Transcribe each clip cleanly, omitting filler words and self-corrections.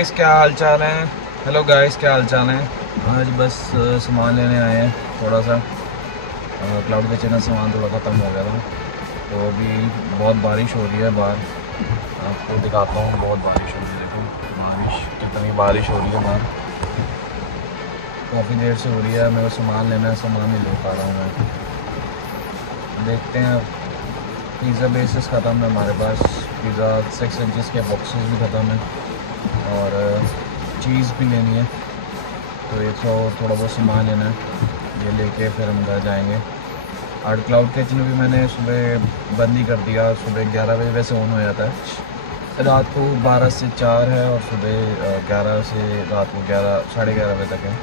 क्या हाल चाल है। हेलो गाइस, क्या हाल चाल है। आज बस सामान लेने आए हैं। थोड़ा सा क्लाउड किचन का सामान थोड़ा ख़त्म हो गया था, तो अभी बहुत बारिश हो रही है बाहर। आपको दिखाता हूँ, बहुत बारिश हो रही है। देखो बारिश, कितनी बारिश हो रही है बाहर। काफ़ी देर से हो रही है। मेरे को सामान लेना है, सामान नहीं ले पा रहा हूँ मैं। देखते हैं। पिज़्ज़ा बेसिस ख़त्म है हमारे पास। पिज़्ज़ा 6 इंचज़ के बॉक्सेस भी ख़त्म है और चीज़ भी लेनी है, तो ये तो थोड़ा बहुत सामान लेना है। ये लेके फिर हम घर जाएंगे। और क्लाउड किचन भी मैंने सुबह बंद ही कर दिया। सुबह 11 बजे वैसे ऑन हो जाता है, रात को 12 से 4 है और सुबह 11 से रात को 11 साढ़े 11 बजे तक है।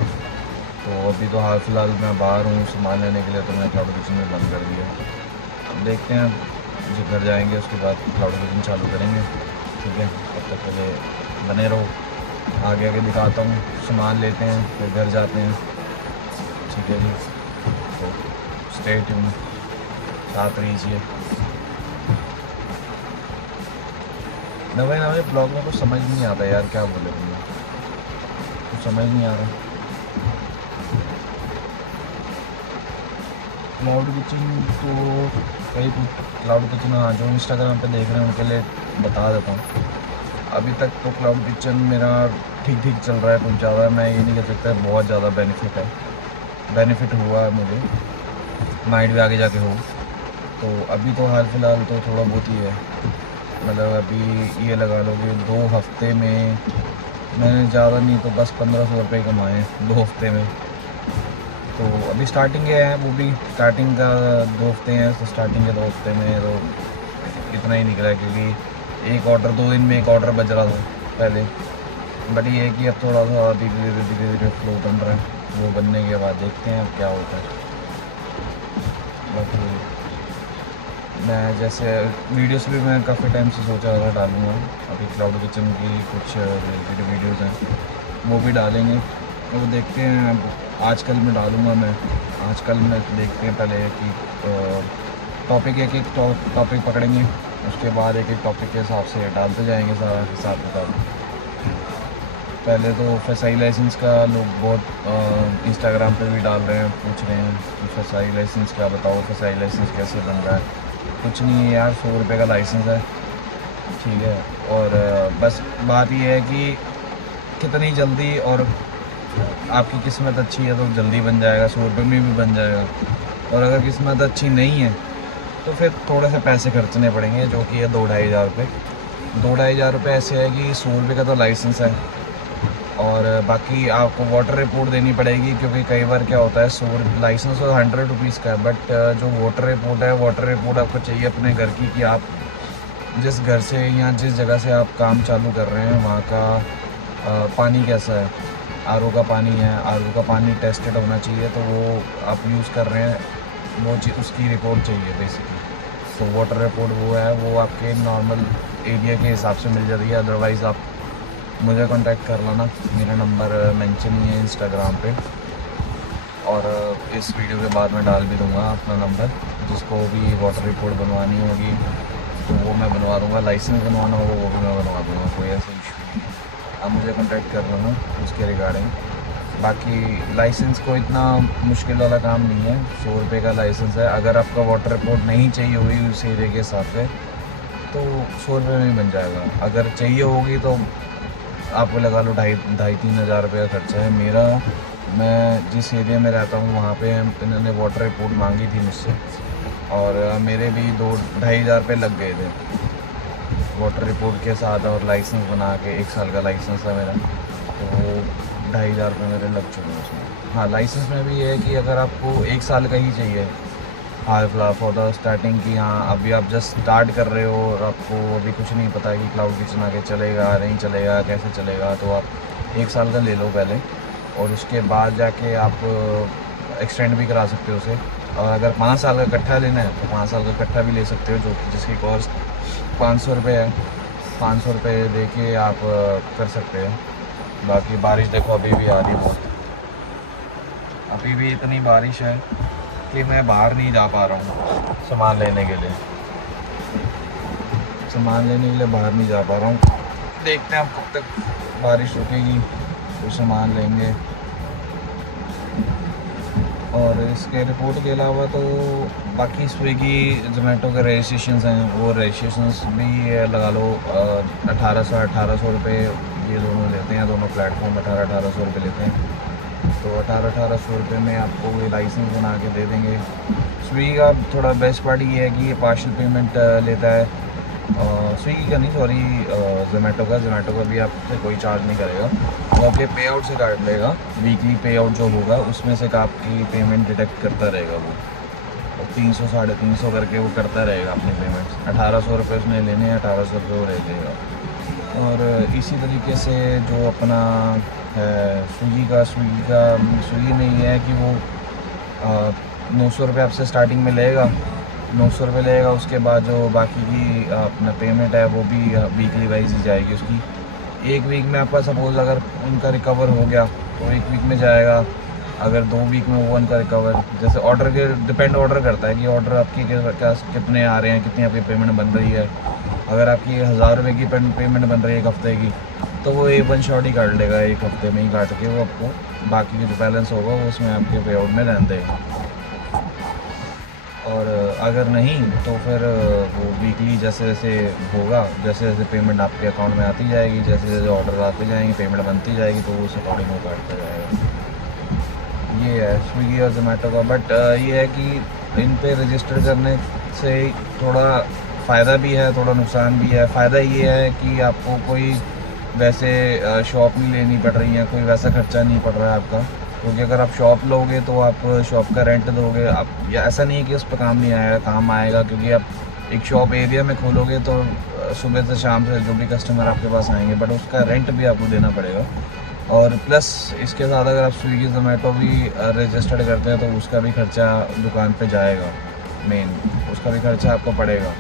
तो अभी तो हाल फिलहाल मैं बाहर हूँ सामान लेने के लिए, तो मैंने क्लाउड किचन में बंद कर दिया। देखते हैं जब घर जाएंगे उसके बाद क्लाउड किचन चालू करेंगे। ठीक है, तब तक के लिए बने रहो। आगे आगे दिखाता हूँ, सामान लेते हैं फिर घर जाते हैं। ठीक है जी, तो स्टे ट्यून, साथ रहिए। नवे नवे ब्लॉग में कुछ समझ नहीं आता यार, क्या बोले तुमने, कुछ समझ नहीं आ रहा। क्लाउड किचन तो कई क्लाउड किचन, हाँ, जो इंस्टाग्राम पे देख रहे हैं उनके लिए बता देता हूँ। अभी तक तो क्लाउड किचन मेरा ठीक ठीक चल रहा है। कुछ ज़्यादा मैं ये नहीं कह सकता बहुत ज़्यादा बेनिफिट है। बेनिफिट हुआ है मुझे, माइंड भी आगे जाके हो। तो अभी तो हाल फिलहाल तो थोड़ा बहुत ही है। मतलब अभी ये लगा लो कि 2 हफ्ते में मैंने ज़्यादा नहीं तो 10-15 सौ रुपये कमाए 2 हफ्ते में। तो अभी स्टार्टिंग के हैं, वो भी स्टार्टिंग का 2 हफ्ते हैं, तो स्टार्टिंग के 2 हफ्ते में तो इतना ही निकला है, क्योंकि एक ऑर्डर 2 दिन में एक ऑर्डर बज रहा था पहले। बट ये है कि अब थोड़ा सा धीरे धीरे फ्लो बन रहा है। वो बनने के बाद देखते हैं अब क्या होता है। बाकी मैं जैसे वीडियोस भी मैं काफ़ी टाइम से सोचा रहा डालूँगा। अभी क्लाउड किचन की कुछ रिलेटेड वीडियोज़ हैं, वो भी डालेंगे। वो देखते हैं, अब आजकल में डालूँगा मैं। आजकल में देखते हैं पहले कि टॉपिक एक एक टॉपिक पकड़ेंगे, उसके बाद एक एक टॉपिक के हिसाब से डालते जाएंगे सारा हिसाब किताब। पहले तो एफएसआई लाइसेंस का लोग बहुत इंस्टाग्राम पे भी डाल रहे हैं, पूछ रहे हैं एफएसआई लाइसेंस क्या, बताओ एफएसआई लाइसेंस कैसे बन रहा है। कुछ नहीं है यार, 100 रुपये का लाइसेंस है। ठीक है, और बस बात यह है कि कितनी जल्दी, और आपकी किस्मत अच्छी है तो जल्दी बन जाएगा, 100 रुपये में भी बन जाएगा। और अगर किस्मत अच्छी नहीं है तो फिर थोड़े से पैसे खर्चने पड़ेंगे, जो कि है 2-2.5 हज़ार रुपये। 2-2.5 हज़ार रुपये ऐसे है कि 100 रुपये का तो लाइसेंस है, और बाकी आपको वाटर रिपोर्ट देनी पड़ेगी। क्योंकि कई बार क्या होता है, 100 लाइसेंस तो 100 रुपीज़ का है, बट जो वाटर रिपोर्ट है, वाटर रिपोर्ट आपको चाहिए अपने घर की, कि आप जिस घर से या जिस जगह से आप काम चालू कर रहे हैं वहाँ का पानी कैसा है। आरओ का पानी है, आरओ का पानी टेस्टेड होना चाहिए, तो वो आप यूज़ कर रहे हैं, वो चीज़ उसकी रिपोर्ट चाहिए बेसिकली। तो वाटर रिपोर्ट वो है, वो आपके नॉर्मल एरिया के हिसाब से मिल जाती है। अदरवाइज़ आप मुझे कांटेक्ट कर लेना, मेरा नंबर मेंशन ही है इंस्टाग्राम पे, और इस वीडियो के बाद मैं डाल भी दूँगा अपना नंबर। जिसको भी वाटर रिपोर्ट बनवानी होगी तो वो मैं बनवा दूँगा, लाइसेंस बनवाना होगा वो भी मैं बनवा दूँगा, कोई ऐसा इशू नहीं है। आप मुझे कांटेक्ट कर लेना उसके रिगार्डिंग। बाकी लाइसेंस को इतना मुश्किल वाला काम नहीं है, 100 रुपये का लाइसेंस है। अगर आपका वाटर रिपोर्ट नहीं चाहिए हुई उस एरिया के हिसाब से तो 100 रुपये में ही बन जाएगा। अगर चाहिए होगी तो आपको लगा लो 2,500-3 हज़ार रुपये का खर्चा है मेरा। मैं जिस एरिया में रहता हूँ वहाँ पे इन्होंने वाटर रिपोर्ट मांगी थी मुझसे, और मेरे भी 2-2.5 हज़ार रुपये लग गए थे वाटर रिपोर्ट के साथ, और लाइसेंस बना के 1 साल का लाइसेंस है मेरा, तो वो 2.5 हज़ार रुपये मेरे लग चुके हैं उसमें। हाँ, लाइसेंस में भी ये है कि अगर आपको 1 साल का ही चाहिए हाल फिलहाल फॉर द स्टार्टिंग की, हाँ अभी आप जस्ट स्टार्ट कर रहे हो और आपको अभी कुछ नहीं पता कि क्लाउड किचन आगे चलेगा नहीं चलेगा कैसे चलेगा, तो आप 1 साल का ले लो पहले, और उसके बाद जाके आप एक्सटेंड भी करा सकते हो उसे। और अगर 5 साल का इकट्ठा लेना है तो 5 साल का इकट्ठा भी ले सकते हो, जो जिसकी कॉस्ट 500 रुपये है। 500 रुपये दे के आप कर सकते हैं। बाकी बारिश देखो अभी भी आ रही है बहुत, अभी भी इतनी बारिश है कि मैं बाहर नहीं जा पा रहा हूँ सामान लेने के लिए। बाहर नहीं जा पा रहा हूँ। देखते हैं अब कब तक बारिश रुकेगी तो सामान लेंगे। और इसके रिपोर्ट के अलावा तो बाकी स्विगी जोमेटो के रजिस्ट्रेशन हैं, वो रजिस्ट्रेशन भी लगा लो 1800 रुपये ये दोनों लेते हैं, दोनों प्लेटफॉर्म 1800 रुपये लेते हैं। तो 1800 रुपये में आपको ये लाइसेंस बना के दे देंगे। स्विगी का थोड़ा बेस्ट पार्ट ये है कि ये पार्शियल पेमेंट लेता है, स्विगी का नहीं सॉरी जोमेटो का भी आपसे कोई चार्ज नहीं करेगा, वो आपके पे आउट से काट लेगा। वीकली पे आउट जो होगा उसमें से आपकी पेमेंट डिडक्ट करता रहेगा वो, और 300 350 करके वो करता रहेगा अपनी पेमेंट। 1800 रुपये उसने लेने हैं, 1800 रुपये वो ले लेगा। और इसी तरीके से जो अपना है स्विगी में ये है कि वो 900 रुपये आपसे स्टार्टिंग में लेगा, 900 रुपये लेगा। उसके बाद जो बाकी की अपना पेमेंट है वो भी वीकली वाइज ही जाएगी उसकी। एक वीक में आपका सपोज़ अगर उनका रिकवर हो गया तो एक वीक में जाएगा, अगर 2 वीक में वो उनका रिकवर, जैसे ऑर्डर के डिपेंड ऑर्डर करता है कि ऑर्डर आपकी क्या कितने आ रहे हैं, कितनी आपकी पेमेंट बन रही है। अगर आपकी 1000 रुपये की पेमेंट बन रही है एक हफ़्ते की, तो वो एक वन शॉट ही काट लेगा, एक हफ़्ते में ही काट के वो आपको बाकी का जो बैलेंस होगा वो उसमें आपके पे आउट में रहने देगा। और अगर नहीं तो फिर वो वीकली जैसे जैसे होगा, जैसे जैसे पेमेंट आपके अकाउंट में आती जाएगी, जैसे जैसे ऑर्डर आते जाएंगे, पेमेंट बनती जाएगी, तो उस अकॉर्डिंग वो काटता जाएगा। ये है स्विगी और जोमेटो का। बट ये है कि इन पे रजिस्टर करने से थोड़ा फ़ायदा भी है, थोड़ा नुकसान भी है। फ़ायदा ये है कि आपको कोई वैसे शॉप नहीं लेनी पड़ रही है, कोई वैसा खर्चा नहीं पड़ रहा है आपका, क्योंकि अगर आप शॉप लोगे तो आप शॉप का रेंट दोगे आप, या ऐसा नहीं है कि उस पर काम नहीं आएगा, काम आएगा, क्योंकि आप एक शॉप एरिया में खोलोगे तो सुबह से शाम से जो भी कस्टमर आपके पास आएंगे, बट उसका रेंट भी आपको देना पड़ेगा। और प्लस इसके साथ अगर आप स्विगी जोमेटो भी रजिस्टर्ड करते हैं तो उसका भी खर्चा दुकान पे जाएगा, मेन उसका भी खर्चा आपको पड़ेगा।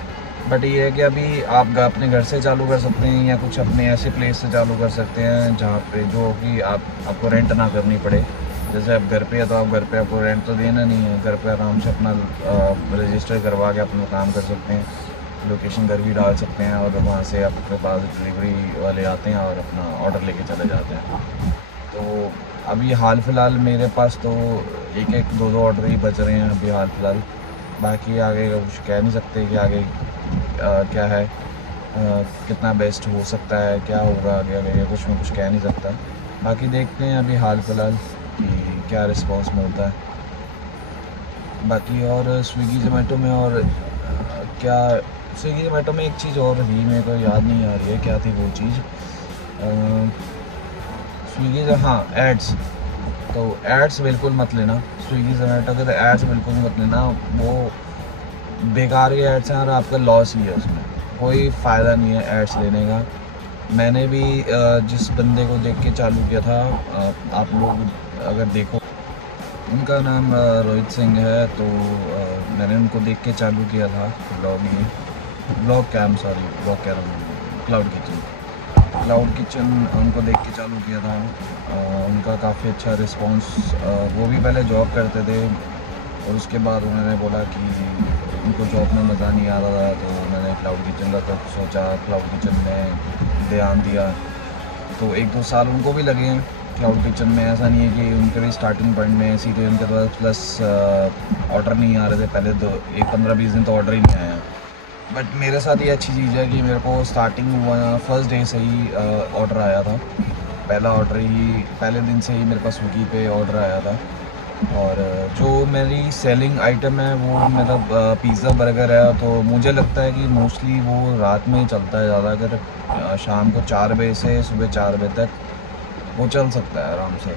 बट ये है कि अभी आप अपने घर से चालू कर सकते हैं, या कुछ अपने ऐसे प्लेस से चालू कर सकते हैं जहाँ पे जो कि आपको रेंट ना करनी पड़े। जैसे आप घर पे है तो आप घर पे आपको रेंट तो देना नहीं है, घर पे आराम से अपना रजिस्टर करवा के अपना काम कर सकते हैं, लोकेशन घर भी डाल सकते हैं, और वहाँ से आपके पास डिलीवरी वाले आते हैं और अपना ऑर्डर लेके चले जाते हैं। तो अभी हाल फ़िलहाल मेरे पास तो एक 2 ऑर्डर ही बच रहे हैं अभी हाल फ़िलहाल। बाकी आगे का कुछ कह नहीं सकते कि आगे क्या है, कितना बेस्ट हो सकता है, क्या होगा आगे आगे कुछ मैं कुछ कह नहीं सकता। बाकी देखते हैं अभी हाल फ़िलहाल कि क्या रिस्पांस मिलता है। बाकी और स्विगी जोमेटो में और क्या, स्विगी जोमेटो में एक चीज़ और भी मेरे को याद नहीं आ रही है क्या थी वो चीज़। स्विगी हाँ एड्स, तो एड्स बिल्कुल मत लेना स्विगी जोमेटो के, तो एड्स बिल्कुल मत लेना, वो बेकार के एड्स हैं और आपका लॉस ही है, उसमें कोई फ़ायदा नहीं है एड्स लेने का। मैंने भी जिस बंदे को देख के चालू किया था, आप लोग अगर देखो उनका नाम रोहित सिंह है, तो मैंने उनको देख के चालू किया था ब्लॉग क्लाउड किचन उनको देख के चालू किया था। उनका काफ़ी अच्छा रिस्पांस, वो भी पहले जॉब करते थे और उसके बाद उन्होंने बोला कि उनको जॉब में मज़ा नहीं आ रहा था, तो उन्होंने क्लाउड किचन का तो सोचा, क्लाउड किचन में ध्यान दिया। तो 1-2 साल उनको भी लगे हैं क्लाउड किचन में। ऐसा नहीं है कि उनके भी स्टार्टिंग पॉइंट में सीधे उनके पास प्लस ऑर्डर नहीं आ रहे थे पहले, तो 15-20 दिन तो ऑर्डर ही नहीं आया। बट मेरे साथ ये अच्छी चीज़ है कि मेरे को स्टार्टिंग फर्स्ट डे से ही ऑर्डर आया था, पहला ऑर्डर ही पहले दिन से ही मेरे पास स्विगी पे ऑर्डर आया था। और जो मेरी सेलिंग आइटम है वो मतलब पिज़्ज़ा बर्गर है, तो मुझे लगता है कि मोस्टली वो रात में ही चलता है ज़्यादा। अगर शाम को 4 बजे से सुबह 4 बजे तक वो चल सकता है आराम से,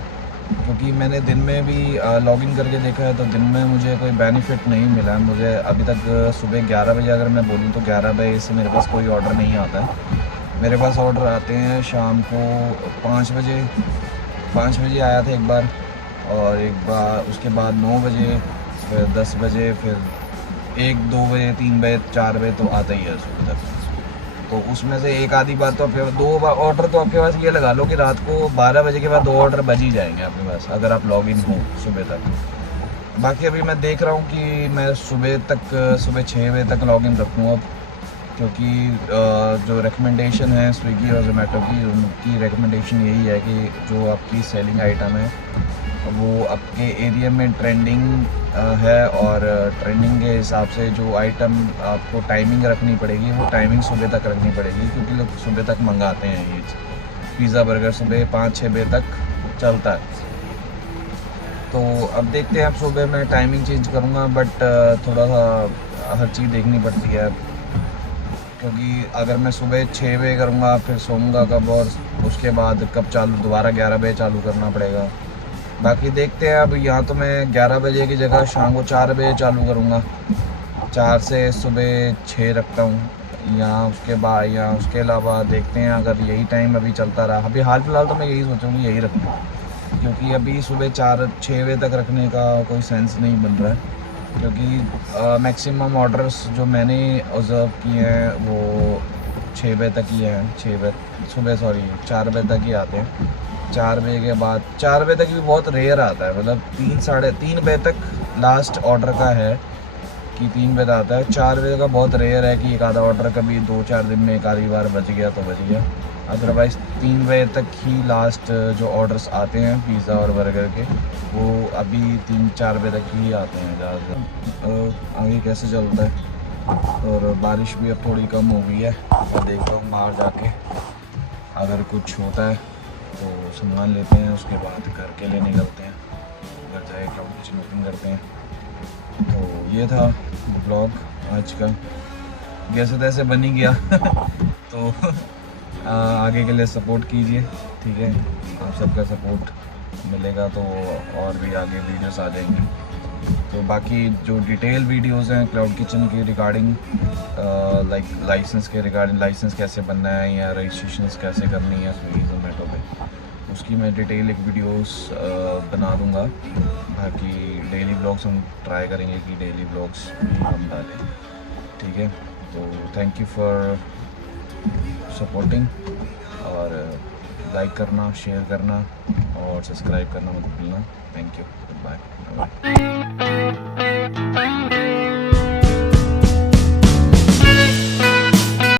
क्योंकि मैंने दिन में भी लॉगिन करके देखा है तो दिन में मुझे कोई बेनिफिट नहीं मिला है। मुझे अभी तक सुबह 11 बजे अगर मैं बोलूँ तो 11 बजे से मेरे पास कोई ऑर्डर नहीं आता है। मेरे पास ऑर्डर आते हैं शाम को 5 बजे, 5 बजे आया था एक बार, और एक बार उसके बाद 9 बजे, फिर 10 बजे, फिर 1-2 बजे, 3 बजे, 4 बजे तो आता ही है सुबह तक। तो उसमें से एक आधी बार तो आपके 2 ऑर्डर तो आपके पास ये लगा लो कि रात को 12 बजे के बाद 2 ऑर्डर बज ही जाएंगे आपके पास, अगर आप लॉगिन हो सुबह तक। बाकी अभी मैं देख रहा हूँ कि मैं सुबह 6 बजे तक लॉगिन रखूँ अब, क्योंकि जो रिकमेंडेशन है स्विगी और जोमेटो की, उनकी रिकमेंडेशन यही है कि जो आपकी सेलिंग आइटम है वो आपके एरिया में ट्रेंडिंग है, और ट्रेंडिंग के हिसाब से जो आइटम आपको टाइमिंग रखनी पड़ेगी वो टाइमिंग सुबह तक रखनी पड़ेगी, क्योंकि लोग सुबह तक मंगाते हैं ये पिज़्ज़ा बर्गर सुबह 5-6 बजे तक चलता है। तो अब देखते हैं, अब सुबह मैं टाइमिंग चेंज करूँगा, बट थोड़ा सा हर चीज़ देखनी पड़ती है, क्योंकि अगर मैं सुबह 6 बजे करूँगा फिर सोऊंगा कब, और उसके बाद कब चालू, दोबारा 11 बजे चालू करना पड़ेगा। बाकी देखते हैं, अब यहाँ तो मैं 11 बजे की जगह शाम को 4 बजे चालू करूँगा, 4 से सुबह 6 रखता हूँ, या उसके बाद या उसके अलावा देखते हैं अगर यही टाइम अभी चलता रहा। अभी हाल फिलहाल तो मैं यही सोचूँगी, यही रखूँ, क्योंकि अभी सुबह 4-6 बजे तक रखने का कोई सेंस नहीं बन रहा है, क्योंकि मैक्सिमम ऑर्डर्स जो मैंने ऑब्ज़र्व किए हैं वो 6 बजे तक ही हैं, 6 बजे सुबह, सॉरी 4 बजे तक ही आते हैं। 4 बजे के बाद, 4 बजे तक भी बहुत रेयर आता है, मतलब 3-3:30 बजे तक लास्ट ऑर्डर का है कि 3 बजे आता है। 4 बजे का बहुत रेयर है कि एक आधा ऑर्डर कभी 2-4 दिन में एक आधी बार बच गया तो बच गया, अदरवाइज़ 3 बजे तक ही लास्ट जो ऑर्डर्स आते हैं पिज़्ज़ा और बर्गर के, वो अभी 3-4 बजे तक ही आते हैं ज़्यादातर। आगे कैसे चलता है, और बारिश भी अब थोड़ी कम हो गई है, मैं देखता हूँ बाहर जाके अगर कुछ होता है तो सामान लेते हैं, उसके बाद घर के लिए निकलते हैं, घर जाए क्लाउड किचन ओपन करते हैं। तो ये था ब्लॉग आज का, जैसे तैसे बन ही गया तो आगे के लिए सपोर्ट कीजिए, ठीक है, आप सबका सपोर्ट मिलेगा तो और भी आगे वीडियोस आ जाएंगी। तो बाकी जो डिटेल वीडियोस हैं क्लाउड किचन की रिगार्डिंग लाइक लाइसेंस के रिगार्डिंग, लाइसेंस कैसे बनना है या रजिस्ट्रेशन कैसे करनी है स्विगी जोमेटो पे, उसकी मैं डिटेल एक वीडियोस बना दूंगा। बाकी डेली ब्लॉग्स हम ट्राई करेंगे कि डेली ब्लॉग्स भी हम डालें, ठीक है। तो थैंक यू फॉर सपोर्टिंग, और लाइक करना, शेयर करना और सब्सक्राइब करना मत भूलना। Thank you, good bye.